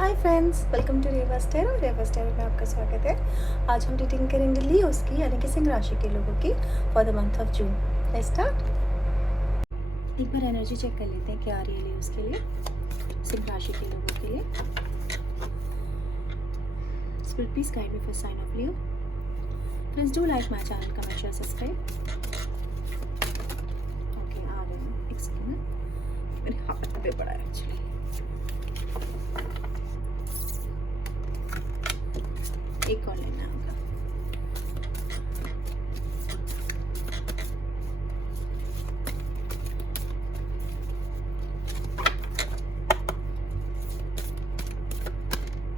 Hi friends, welcome to Revas tarot में आपका स्वागत है। आज हम रीडिंग करेंगे लियोस की यानी कि सिंह राशि के लोगों की for the month of June. Let's start. एक बार एनर्जी चेक कर लेते हैं क्या आ रही है लियोस के लिए, सिंह राशि के लोगों के लिए। Spirit please guide me for sign of Leo. Friends do like my channel, comment share subscribe. Okay, आ रहे हैं, एक सेकंड, मेरे हाथ पे पड़ा है एक्चुअली। एक और लेना होगा।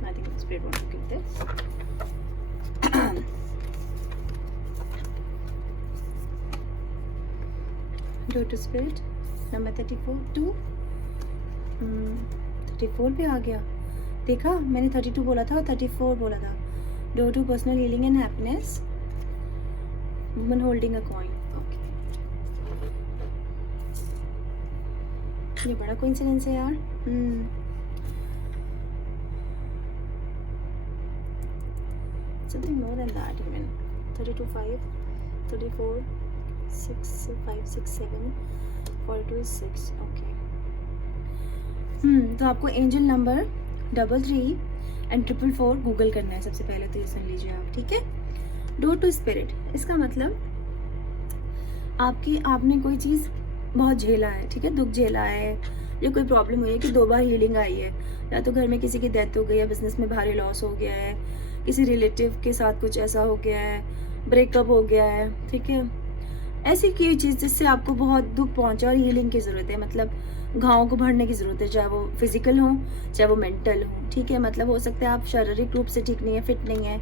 I think it's great one to give this. Go to spirit number 34 2 34 पे आ गया। देखा, मैंने 32 बोला था और 34 बोला था। Go to personal healing and happiness. Woman holding a coin. Okay. ये बड़ा कोइंसिडेंस है यार। Something more than that even. 32 5, 34 6 5 6 7, 42 is 6. Okay. तो आपको एंजल नंबर 33 एंड 444 गूगल करना है सबसे पहले, तो ये सुन लीजिए आप, ठीक है। डोर टू स्पिरिट, इसका मतलब आपने कोई चीज़ बहुत झेला है, ठीक है, दुख झेला है या कोई प्रॉब्लम हुई है कि 2 बार हीलिंग आई है, या तो घर में किसी की डेथ हो गई है, बिजनेस में भारी लॉस हो गया है, किसी रिलेटिव के साथ कुछ ऐसा हो गया है, ब्रेकअप हो गया है, ठीक है, ऐसी कोई चीज़ जिससे आपको बहुत दुख पहुंचा और हीलिंग की ज़रूरत है, मतलब घावों को भरने की ज़रूरत है, चाहे वो फिजिकल हो चाहे वो मेंटल हो, ठीक है। मतलब हो सकता है आप शारीरिक रूप से ठीक नहीं है, फिट नहीं है,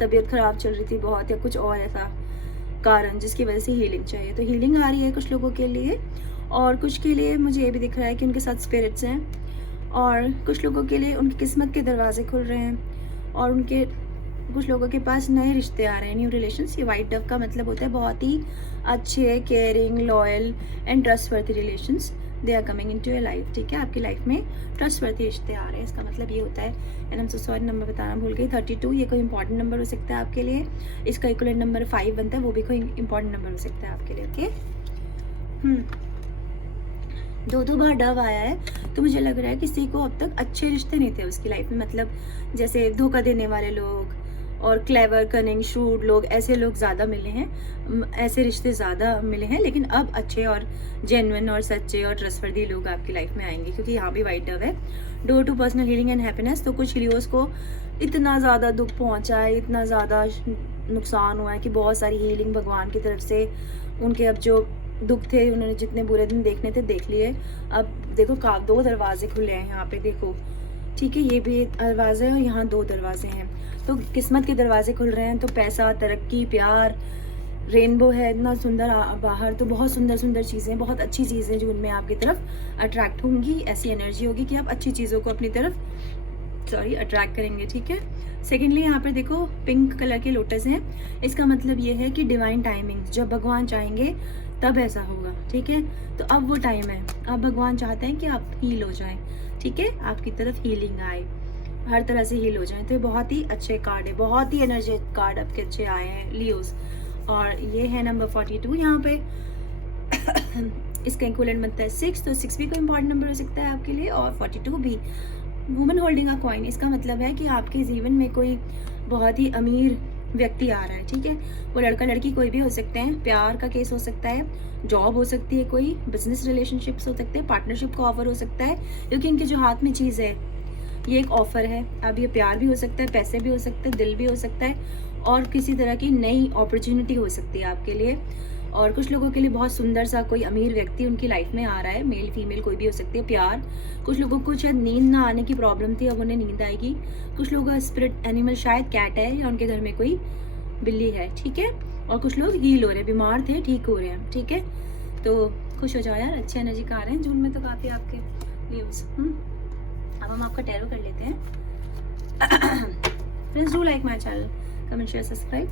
तबीयत ख़राब चल रही थी बहुत, या कुछ और ऐसा कारण जिसकी वजह से हीलिंग चाहिए, तो हीलिंग आ रही है कुछ लोगों के लिए। और कुछ के लिए मुझे ये भी दिख रहा है कि उनके साथ स्पिरिट्स हैं, और कुछ लोगों के लिए उनकी किस्मत के दरवाजे खुल रहे हैं, और उनके कुछ लोगों के पास नए रिश्ते आ रहे हैं, न्यू रिलेशंस। ये वाइट डव का मतलब होता है बहुत ही अच्छे, caring, loyal and trustworthy relations they are coming into your life, ठीक है। आपकी लाइफ में ट्रस्टवर्थी रिश्ते आ रहे हैं, इसका मतलब ये होता है। And I am so sorry, number बताना भूल गई। 32 ये कोई इंपॉर्टेंट नंबर हो सकता है आपके लिए। इसका इक्वलेंट नंबर 5 बनता है, वो भी कोई इंपॉर्टेंट नंबर हो सकता है आपके लिए, ओके। 2 बार डव आया है, तो मुझे लग रहा है किसी को अब तक अच्छे रिश्ते नहीं थे उसकी लाइफ में, मतलब जैसे धोखा देने वाले लोग और क्लेवर, कनिंग, शूड लोग, ऐसे लोग ज़्यादा मिले हैं, ऐसे रिश्ते ज़्यादा मिले हैं। लेकिन अब अच्छे और जेन्युइन और सच्चे और ट्रस्टवर्दी लोग आपकी लाइफ में आएंगे, क्योंकि यहाँ भी वाइट डव है। Door to personal healing and happiness. तो कुछ लियोस को इतना ज़्यादा दुख पहुँचा है, इतना ज़्यादा नुकसान हुआ है कि बहुत सारी हीलिंग भगवान की तरफ से उनके अब जो दुख थे, उन्होंने जितने बुरे दिन देखने थे देख लिए। अब देखो 2 दरवाजे खुले हैं यहाँ पे, देखो, ठीक है, ये भी एक दरवाज़ा है और यहाँ 2 दरवाजे हैं, तो किस्मत के दरवाजे खुल रहे हैं। तो पैसा, तरक्की, प्यार, रेनबो है इतना सुंदर बाहर, तो बहुत सुंदर सुंदर चीज़ें, बहुत अच्छी चीज़ें जो उनमें आपकी तरफ अट्रैक्ट होंगी। ऐसी एनर्जी होगी कि आप अच्छी चीज़ों को अपनी तरफ अट्रैक्ट करेंगे, ठीक है। सेकेंडली यहाँ पे देखो पिंक कलर के लोटस हैं, इसका मतलब ये है कि डिवाइन टाइमिंग, जब भगवान चाहेंगे तब ऐसा होगा, ठीक है। तो अब वो टाइम है, अब भगवान चाहते हैं कि आप हील हो जाएं, ठीक है, आपकी तरफ हीलिंग आए, हर तरह से हील हो जाएं। तो ये बहुत ही अच्छे कार्ड है, बहुत ही एनर्जेटिक कार्ड आपके अच्छे आए हैं लियोस। और ये है नंबर 42 यहाँ पे। इसका इक्विवेलेंट बनता है 6, तो 6 भी कोई इंपॉर्टेंट नंबर हो सकता है आपके लिए, और 42 भी। वुमन होल्डिंग अ कॉइन, इसका मतलब है कि आपके जीवन में कोई बहुत ही अमीर व्यक्ति आ रहा है, ठीक है। वो लड़का लड़की कोई भी हो सकते हैं, प्यार का केस हो सकता है, जॉब हो सकती है, कोई बिजनेस रिलेशनशिप्स हो सकते हैं, पार्टनरशिप का ऑफर हो सकता है, क्योंकि इनके जो हाथ में चीज़ है ये एक ऑफर है। अब ये प्यार भी हो सकता है, पैसे भी हो सकते हैं, दिल भी हो सकता है, और किसी तरह की नई अपॉर्चुनिटी हो सकती है आपके लिए। और कुछ लोगों के लिए बहुत सुंदर सा कोई अमीर व्यक्ति उनकी लाइफ में आ रहा है, मेल फीमेल कोई भी हो सकती है। प्यार, कुछ लोगों को शायद नींद ना आने की प्रॉब्लम थी, अब उन्हें नींद आएगी। कुछ लोगों का स्पिरिट एनिमल शायद कैट है, या उनके घर में कोई बिल्ली है, ठीक है। और कुछ लोग हील हो रहे हैं, बीमार थे, ठीक हो रहे हैं, ठीक है। तो खुश हो जाओ यार, अच्छे एनर्जी का आ रहे हैं जून में तो काफ़ी आपके व्यूज। अब हम आपका टैरो कर लेते हैं। Friends do like my channel, comment share subscribe.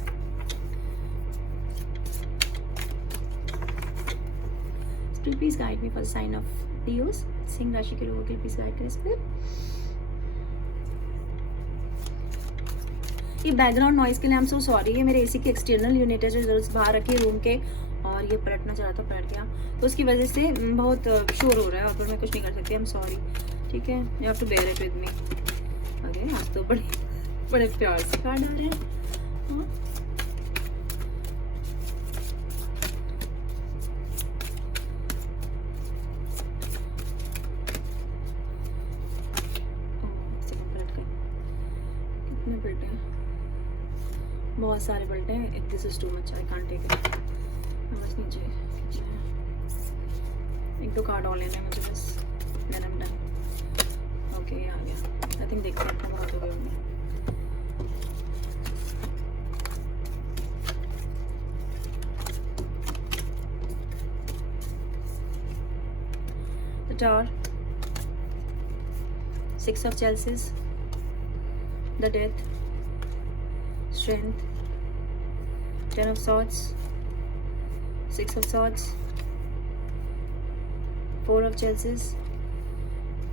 Please guide me for sign off Leos, सिंह राशि के लोगों के लिए प्लीज गाइड करें। ये बैकग्राउंड नॉइज़ के लिए आई एम सो सॉरी। ये मेरे एसी के एक्सटर्नल यूनिट है जो जस्ट बाहर रखी रूम के, और ये पलटना चाह रहा था, पलट गया, तो उसकी वजह से बहुत शोर हो रहा है और फिर मैं कुछ नहीं कर सकती। आई एम सॉरी, ठीक है, you have to bear it with me. अरे आज तो बड़े बड़े प्यार से कार्ड आ रहे हैं। हाँ? कितने पलटे हैं? बहुत सारे पलटे हैं। This is too much, I can't take it. बस नीचे एक दो कार्ड और लेने हैं मुझे बस, then I am done. Okay आ गया। आई थिंक देखते हैं इतना बहुत हो गया हमने। The Tower, Six of Chalices, the Death, Strength, Ten of Swords, Six of Swords, Four of Chalices,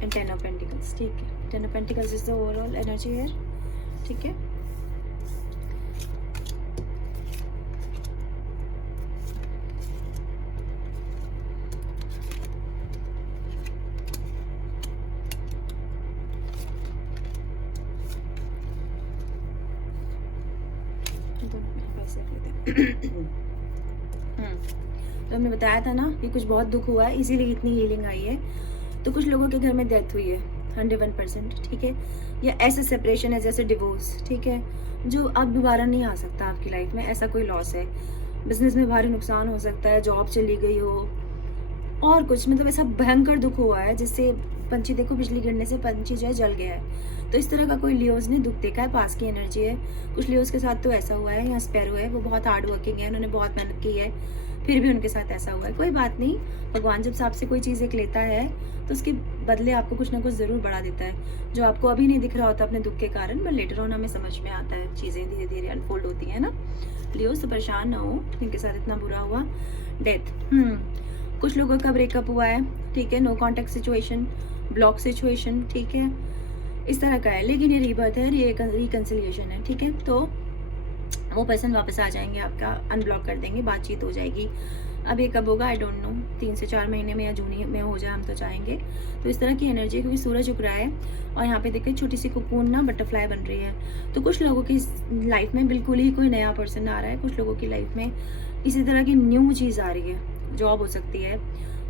and Ten of Pentacles. ठीक है, Ten of Pentacles is the overall energy here. ठीक है, तो हमने बताया था ना कि कुछ बहुत दुख हुआ है इसीलिए इतनी हीलिंग आई है। तो कुछ लोगों के घर में डेथ हुई है 101%, ठीक है, या ऐसे सेपरेशन है जैसे डिवोर्स, ठीक है, जो अब दोबारा नहीं आ सकता आपकी लाइफ में। ऐसा कोई लॉस है, बिजनेस में भारी नुकसान हो सकता है, जॉब चली गई हो, और कुछ मतलब ऐसा भयंकर दुख हुआ है जिससे पंछी देखो बिजली गिरने से पंछी जो है जल गया है। तो इस तरह का कोई लियोज ने दुख देखा है, पास की एनर्जी है। कुछ लियोज के साथ तो ऐसा हुआ है, यहाँ स्पैरो है, वो बहुत हार्ड वर्किंग है, उन्होंने बहुत मेहनत की है, फिर भी उनके साथ ऐसा हुआ है। कोई बात नहीं, भगवान जब आपसे कोई चीज़ एक लेता है तो उसके बदले आपको कुछ ना कुछ ज़रूर बढ़ा देता है, जो आपको अभी नहीं दिख रहा होता अपने दुख के कारण, बट लेटर ऑन हमें समझ में आता है, चीज़ें धीरे धीरे अनफोल्ड होती हैं ना। लियोज तो परेशान ना हो, इनके साथ इतना बुरा हुआ। डेथ, कुछ लोगों का ब्रेकअप हुआ है, ठीक है, no contact situation, block situation, ठीक है, इस तरह का है, लेकिन ये रीबर्थ है, रिकन्सिलिएशन है, ठीक है। तो वो पर्सन वापस आ जाएंगे, आपका अनब्लॉक कर देंगे, बातचीत हो जाएगी। अब ये कब होगा आई डोंट नो, 3 से 4 महीने में या जून में हो जाए, हम तो चाहेंगे। तो इस तरह की एनर्जी, क्योंकि सूरज उग रहा है और यहाँ पे देखिए छोटी सी कोकून ना बटरफ्लाई बन रही है। तो कुछ लोगों की लाइफ में बिल्कुल ही कोई नया पर्सन आ रहा है, कुछ लोगों की लाइफ में इसी तरह की न्यू चीज़ आ रही है। जॉब हो सकती है,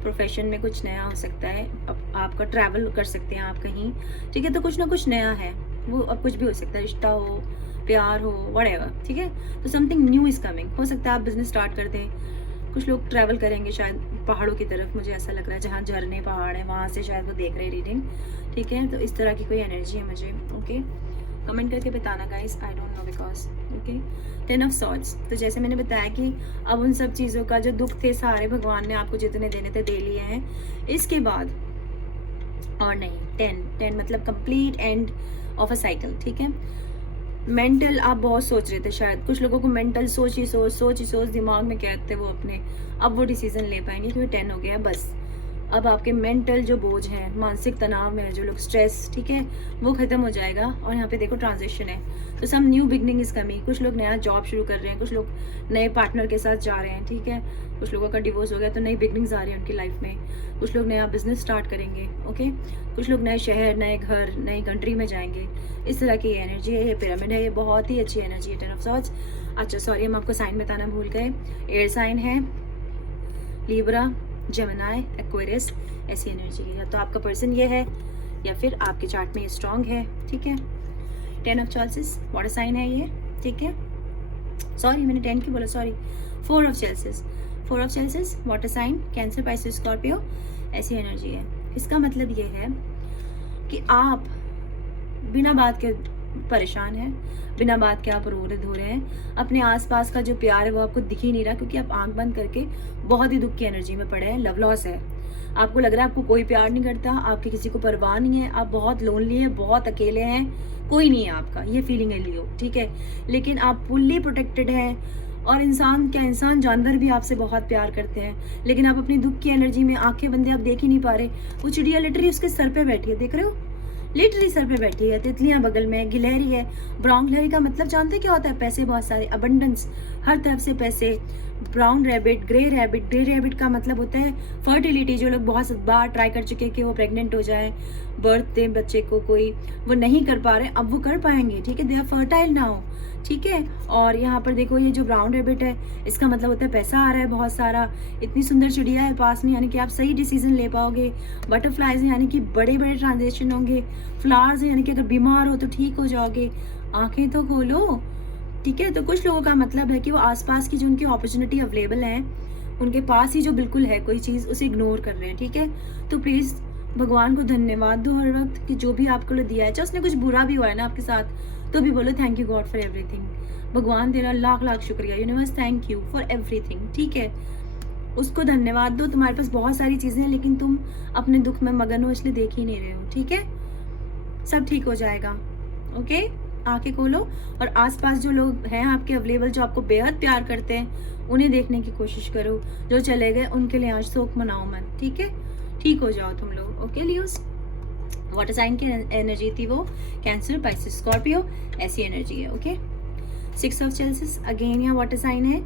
प्रोफेशन में कुछ नया हो सकता है, अब आपका ट्रैवल कर सकते हैं आप कहीं, ठीक है, तो कुछ ना कुछ नया है, वो अब कुछ भी हो सकता है, रिश्ता हो, प्यार हो, व्हाटएवर, ठीक है। तो समथिंग न्यू इज़ कमिंग। हो सकता है आप बिजनेस स्टार्ट कर दें, कुछ लोग ट्रैवल करेंगे शायद पहाड़ों की तरफ, मुझे ऐसा लग रहा है, जहाँ झरने पहाड़ हैं वहाँ से शायद वो देख रहे हैं रीडिंग, ठीक है। तो इस तरह की कोई एनर्जी है मुझे, ओके। कमेंट करके बताना guys, I don't know because, okay. 10 of swords, तो जैसे मैंने बताया कि अब उन सब चीज़ों का जो दुख थे सारे भगवान ने आपको जितने देने थे दे लिए हैं, इसके बाद और नहीं। 10 मतलब complete end of a cycle, ठीक है। मेंटल आप बहुत सोच रहे थे, शायद कुछ लोगों को मेंटल सोच ही सोच दिमाग में कहते वो अपने, अब वो डिसीजन ले पाएंगे क्योंकि 10 हो गया है बस। अब आपके मेंटल जो बोझ हैं, मानसिक तनाव में जो लोग स्ट्रेस, ठीक है, वो खत्म हो जाएगा। और यहाँ पे देखो ट्रांजिशन है, तो some new beginning is coming. कुछ लोग नया जॉब शुरू कर रहे हैं, कुछ लोग नए पार्टनर के साथ जा रहे हैं, ठीक है, कुछ लोगों का डिवोर्स हो गया तो नई बिगनिंग्स आ रही है उनकी लाइफ में, कुछ लोग नया बिजनेस स्टार्ट करेंगे, ओके, कुछ लोग नए शहर, नए घर, नई कंट्री में जाएंगे। इस तरह की एनर्जी है, ये पिरामिड है, ये बहुत ही अच्छी एनर्जी है 10 ऑफ सॉर्ड्स। अच्छा सॉरी, हम आपको साइन बताना भूल गए, एयर साइन है, लिब्रा, जेमिनी, एक्वेरियस, ऐसी एनर्जी है। या तो आपका पर्सन ये है या फिर आपके चार्ट में ये स्ट्रॉन्ग है, ठीक है। 10 ऑफ चॉइसेस, वाटर साइन है ये, ठीक है, सॉरी मैंने 10 की बोला, sorry. 4 of choices, 4 of choices, water sign, Cancer, Pisces, Scorpio, ऐसी एनर्जी है। इसका मतलब ये है कि आप बिना बात के परेशान हैं, बिना बात के आप रोने धो रहे हैं, अपने आसपास का जो प्यार है वो आपको दिख ही नहीं रहा, क्योंकि आप आंख बंद करके बहुत ही दुख की एनर्जी में पड़े हैं। लव लॉस है, आपको लग रहा है आपको कोई प्यार नहीं करता, आपकी किसी को परवाह नहीं है, आप बहुत लोनली हैं, बहुत अकेले हैं, कोई नहीं है आपका, ये फीलिंग है लियो, ठीक है। लेकिन आप फुल्ली प्रोटेक्टेड हैं, और इंसान क्या, इंसान जानवर भी आपसे बहुत प्यार करते हैं, लेकिन आप अपनी दुख की एनर्जी में आंखें बंदे आप देख ही नहीं पा रहे। वो चिड़िया लिटरली उसके सर पे बैठी है, देख रहे हो, लिटरली सर पे बैठी है, तितलियां बगल में, गिलहरी है। ब्राउन गिलहरी का मतलब जानते हैं क्या होता है? पैसे बहुत सारे, अबंडेंस, हर तरफ से पैसे। Brown rabbit, grey rabbit, grey rabbit का मतलब होता है फर्टिलिटी। जो लोग बहुत बार ट्राई कर चुके हैं कि वो प्रेग्नेंट हो जाए, बर्थ दें बच्चे को, कोई वो नहीं कर पा रहे, अब वो कर पाएंगे, ठीक है, दे आर फर्टाइल नाउ, ठीक है। और यहाँ पर देखो ये जो ब्राउन रैबिट है, इसका मतलब होता है पैसा आ रहा है बहुत सारा, इतनी सुंदर चिड़िया है पास में, यानी कि आप सही डिसीजन ले पाओगे। बटरफ्लाइज हैं, यानी कि बड़े बड़े ट्रांजेक्शन होंगे। फ्लावर्स हैं, यानी कि अगर बीमार हो तो ठीक हो जाओगे। आंखें तो खोलो, ठीक है। तो कुछ लोगों का मतलब है कि वो आसपास की जो उनकी अपॉर्चुनिटी अवेलेबल है, उनके पास ही जो बिल्कुल है कोई चीज़, उसे इग्नोर कर रहे हैं, ठीक है। तो प्लीज़ भगवान को धन्यवाद दो हर वक्त कि जो भी आपको दिया है, चाहे उसने कुछ बुरा भी हुआ है ना आपके साथ, तो भी बोलो thank you God for everything. भगवान तेरा लाख लाख शुक्रिया, universe thank you for everything, ठीक है। उसको धन्यवाद दो। तुम्हारे पास बहुत सारी चीज़ें हैं, लेकिन तुम अपने दुख में मगन हो, इसलिए देख ही नहीं रहे हो, ठीक है। सब ठीक हो जाएगा, ओके। आंखें खोलो और आसपास जो लोग हैं आपके अवेलेबल, जो आपको बेहद प्यार करते हैं, उन्हें देखने की कोशिश करो। जो चले गए उनके लिए आज शोक मनाओ मत, ठीक है। ठीक हो जाओ तुम लोग, ओके लियोस। वाटर साइन की एनर्जी थी वो, कैंसर, पाइसेस, स्कॉर्पियो, ऐसी एनर्जी है, ओके। 6 ऑफ चेल्सिस अगेन यहाँ वाटर साइन है।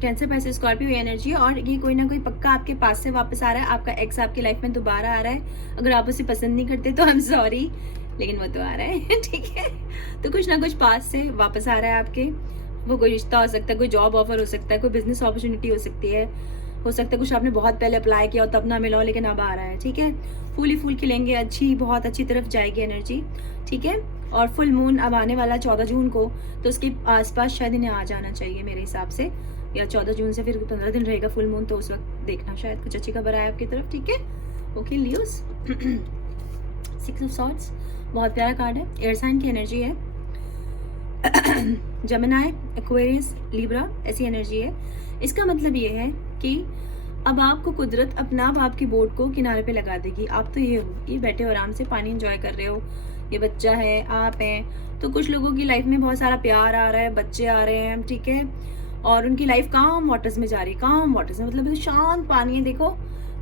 कैंसर, पाइसेस, स्कॉर्पियो एनर्जी है। और ये कोई ना कोई पक्का आपके पास से वापस आ रहा है। आपका एक्स आपकी लाइफ में दोबारा आ रहा है। अगर आप उसे पसंद नहीं करते तो आई एम सॉरी, लेकिन वो तो आ रहा है, ठीक है। तो कुछ ना कुछ पास से वापस आ रहा है आपके। वो कोई रिश्ता हो सकता है, कोई जॉब ऑफर हो सकता है, कोई बिजनेस अपॉर्चुनिटी हो सकती है, हो सकता है कुछ आपने बहुत पहले अप्लाई किया और तब ना मिला हो, लेकिन अब आ रहा है, ठीक है। फूल ही फूल खिलेंगे, अच्छी बहुत अच्छी तरफ जाएगी एनर्जी, ठीक है। और फुल मून अब आने वाला 14 जून को, तो उसके आसपास शायद इन्हें आ जाना चाहिए मेरे हिसाब से, या 14 जून से फिर 15 दिन रहेगा फुल मून, तो उस वक्त देखना शायद कुछ अच्छी खबर आए आपकी तरफ, ठीक है, ओके लियोस। 6 ऑफ सॉर्ड्स बहुत प्यारा कार्ड है, एयर साइन की एनर्जी है। जेमिनी, एक्वेरियस, लिब्रा, ऐसी एनर्जी है। इसका मतलब ये है कि अब आपको कुदरत अपना आप आपकी बोट को किनारे पे लगा देगी। आप तो ये हो कि बैठे हो आराम से, पानी एंजॉय कर रहे हो, ये बच्चा है, आप हैं। तो कुछ लोगों की लाइफ में बहुत सारा प्यार आ रहा है, बच्चे आ रहे हैं, ठीक है, और उनकी लाइफ काम वाटर्स में जा रही है। काम वाटर्स में मतलब शांत पानी है, देखो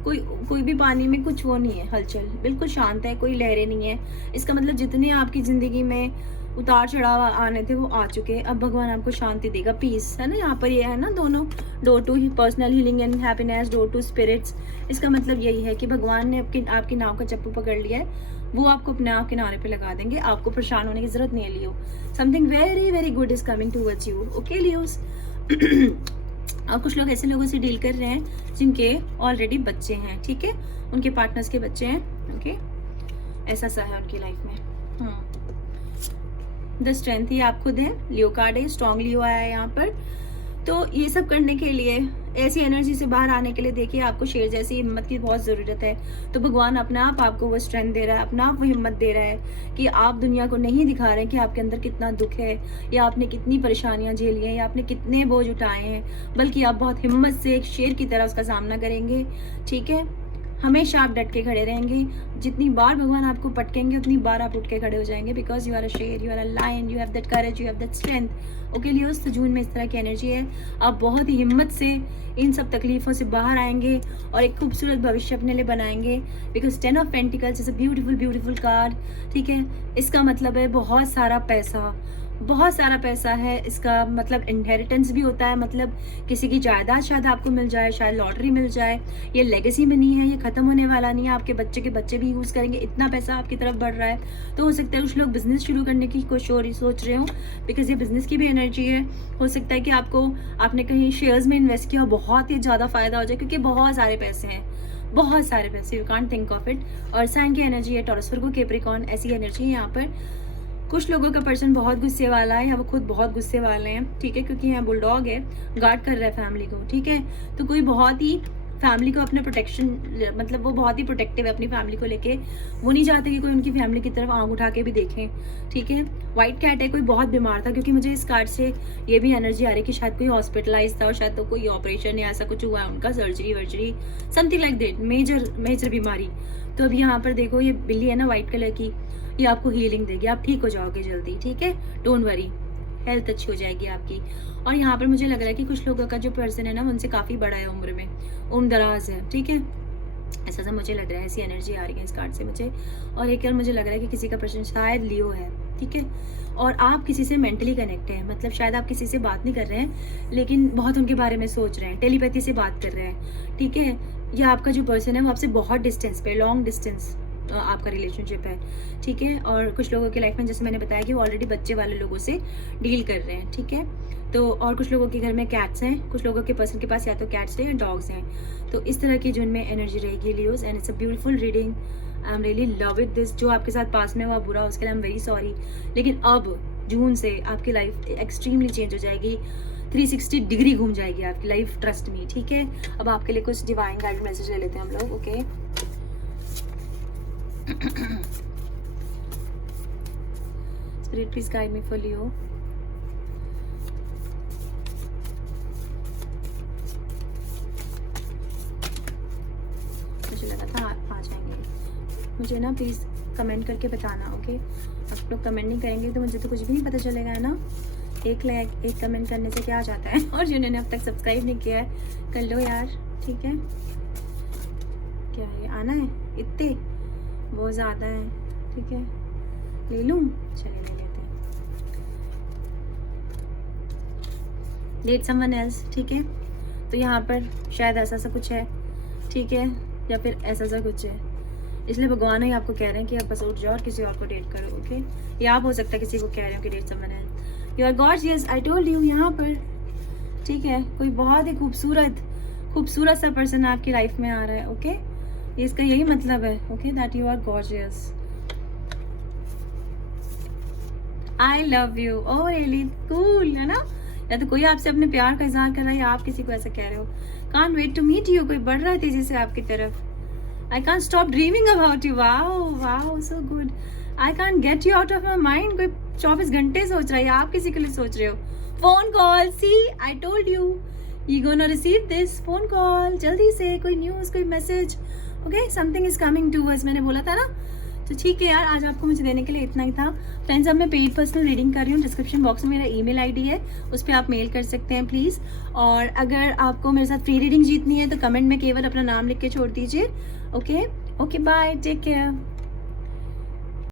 कोई भी पानी में कुछ वो नहीं है, हलचल, बिल्कुल शांत है, कोई लहरें नहीं है। इसका मतलब जितने आपकी जिंदगी में उतार चढ़ाव आने थे वो आ चुके हैं। अब भगवान आपको शांति देगा, पीस है ना। यहाँ पर ये है ना दोनों, door to personal healing and happiness, door to spirits. इसका मतलब यही है कि भगवान ने आपकी नाव का चप्पू पकड़ लिया है, वो आपको अपने आप किनारे पे लगा देंगे। आपको परेशान होने की जरूरत नहीं है Leo. Something very very good is coming towards you, okay Leos. और कुछ लोग ऐसे लोगों से डील कर रहे हैं जिनके ऑलरेडी बच्चे हैं, ठीक है, उनके पार्टनर्स के बच्चे हैं, ओके। ऐसा सा है उनकी लाइफ में। द स्ट्रेंथ ही आप खुद है, लियो कार्ड है, स्ट्रॉन्ग लियो आया है यहाँ पर। तो ये सब करने के लिए, ऐसी एनर्जी से बाहर आने के लिए, देखिए आपको शेर जैसी हिम्मत की बहुत ज़रूरत है। तो भगवान अपना आप आपको वो स्ट्रेंथ दे रहा है, अपना आप वो हिम्मत दे रहा है कि आप दुनिया को नहीं दिखा रहे हैं कि आपके अंदर कितना दुख है, या आपने कितनी परेशानियां झेली हैं, या आपने कितने बोझ उठाए हैं, बल्कि आप बहुत हिम्मत से एक शेर की तरह उसका सामना करेंगे, ठीक है। हमेशा आप डट के खड़े रहेंगे। जितनी बार भगवान आपको पटकेंगे उतनी बार आप उठ के खड़े हो जाएंगे, बिकॉज यू आर अ शेर, you are a lion, you have that courage, you have that strength, okay Leos. तो जून में इस तरह की एनर्जी है। आप बहुत ही हिम्मत से इन सब तकलीफों से बाहर आएंगे और एक खूबसूरत भविष्य अपने लिए बनाएंगे, because 10 of pentacles is a beautiful beautiful card, ठीक है। इसका मतलब है बहुत सारा पैसा, बहुत सारा पैसा है। इसका मतलब इनहेरिटेंस भी होता है, मतलब किसी की जायदाद शायद आपको मिल जाए, शायद लॉटरी मिल जाए। ये लेगेसी मनी है, ये खत्म होने वाला नहीं है, आपके बच्चे के बच्चे भी यूज़ करेंगे, इतना पैसा आपकी तरफ बढ़ रहा है। तो हो सकता है कुछ लोग बिजनेस शुरू करने की सोच रहे हो, बिकॉज ये बिजनेस की भी एनर्जी है। हो सकता है कि आपने कहीं शेयर्स में इन्वेस्ट किया, बहुत ही ज़्यादा फायदा हो जाए, क्योंकि बहुत सारे पैसे हैं, बहुत सारे पैसे, you can't think of it. और साइन की एनर्जी है, टॉरस, वर्गो, कैप्रिकॉर्न, ऐसी एनर्जी है यहाँ पर। कुछ लोगों का पर्सन बहुत गुस्से वाला है, या वो खुद बहुत गुस्से वाले हैं, ठीक है, क्योंकि यहाँ बुलडॉग है, गार्ड कर रहा है फैमिली को, ठीक है। तो कोई बहुत ही फैमिली को अपने प्रोटेक्शन, मतलब वो बहुत ही प्रोटेक्टिव है अपनी फैमिली को लेके। वो नहीं चाहते कि कोई उनकी फैमिली की तरफ आंख उठा के भी देखें, ठीक है। व्हाइट कैट है, कोई बहुत बीमार था, क्योंकि मुझे इस कार्ड से ये भी एनर्जी आ रही है कि शायद कोई हॉस्पिटलाइज था और शायद तो कोई ऑपरेशन या ऐसा कुछ हुआ है उनका, सर्जरी वर्जरी, समथिंग लाइक दैट, मेजर बीमारी। तो अभी यहाँ पर देखो ये बिल्ली है ना व्हाइट कलर की, ये आपको हीलिंग देगी, आप ठीक हो जाओगे जल्दी, ठीक है, डोंट वरी, हेल्थ अच्छी हो जाएगी आपकी। और यहाँ पर मुझे लग रहा है कि कुछ लोगों का जो पर्सन है ना, उनसे काफ़ी बड़ा है उम्र में, उम्र दराज है, ठीक है। ऐसा मुझे लग रहा है, ऐसी एनर्जी आ रही है इस कार्ड से मुझे। और एक यार मुझे लग रहा है कि किसी का पर्सन शायद लियो है, ठीक है, और आप किसी से मेंटली कनेक्ट हैं, मतलब शायद आप किसी से बात नहीं कर रहे हैं लेकिन बहुत उनके बारे में सोच रहे हैं, टेलीपैथी से बात कर रहे हैं, ठीक है। या आपका जो पर्सन है वो आपसे बहुत डिस्टेंस पे, लॉन्ग डिस्टेंस आपका रिलेशनशिप है, ठीक है। और कुछ लोगों की लाइफ में जैसे मैंने बताया कि वो ऑलरेडी बच्चे वाले लोगों से डील कर रहे हैं, ठीक है। तो और कुछ लोगों के घर में कैट्स हैं, कुछ लोगों के पर्सन के पास या तो कैट्स हैं या डॉग्स हैं। तो इस तरह की जो इनमें एनर्जी रहेगी Leos, and it's a beautiful reading. I am really love it this. जो आपके साथ पास में हुआ बुरा, उसके लिए आई एम वेरी सॉरी, लेकिन अब जून से आपकी लाइफ एक्सट्रीमली चेंज हो जाएगी, 360 डिग्री घूम जाएगी आपकी लाइफ, ट्रस्ट मी, ठीक है। अब आपके लिए कुछ डिवाइन गाइड मैसेज ले लेते हैं हम लोग, okay. Spirit please guide me for Leo. मुझे लगा था आ जाएंगे। मुझे ना प्लीज़ कमेंट करके बताना, ओके। आप लोग कमेंट नहीं करेंगे तो मुझे तो कुछ भी नहीं पता चलेगा, है ना। एक लाइक, एक कमेंट करने से क्या आ जाता है। और जिन्होंने अब तक सब्सक्राइब नहीं किया है कर लो यार, ठीक है। क्या है, आना है इतने, बहुत ज़्यादा है, ठीक है। ले लूँ, चलिए ले लेते हैं। डेट समवन एल्स, ठीक है। तो यहाँ पर शायद ऐसा सा कुछ है, ठीक है, या फिर ऐसा सा कुछ है, इसलिए भगवान ही आपको कह रहे हैं कि आप बस उठ जाओ और किसी और को डेट करो, ओके। या आप हो सकता है किसी को कह रहे हो कि date someone else. You are gorgeous, I told you, यहाँ पर, ठीक है, कोई बहुत ही खूबसूरत सा पर्सन आपकी लाइफ में आ रहा है, ओके। इसका यही मतलब है, okay, that you are gorgeous. I love you, oh really cool, है ना। या तो कोई आपसे अपने प्यार का इजहार कर रहा है या आप किसी को ऐसा कह रहे हो। Can't wait to meet you, कोई बढ़ रहा है तेजी से आपकी तरफ। I can't stop dreaming about you. Wow, so good. I can't get you out of my mind. कोई 24 घंटे सोच रहा है या आप किसी के लिए सोच रहे हो। Phone call, see, I told you, you gonna receive this phone call जल्दी से, कोई न्यूज़, कोई message, okay, something is coming to us, मैंने बोला था ना। तो ठीक है यार, आज आपको मुझे देने के लिए इतना ही था। फ्रेंड्स, अब मैं पेड पर्सनल रीडिंग कर रही हूँ, डिस्क्रिप्शन बॉक्स में मेरा ईमेल आईडी है, उस पर आप मेल कर सकते हैं प्लीज़। और अगर आपको मेरे साथ फ्री रीडिंग जीतनी है तो कमेंट में केवल अपना नाम लिख के छोड़ दीजिए, ओके। Bye, take care.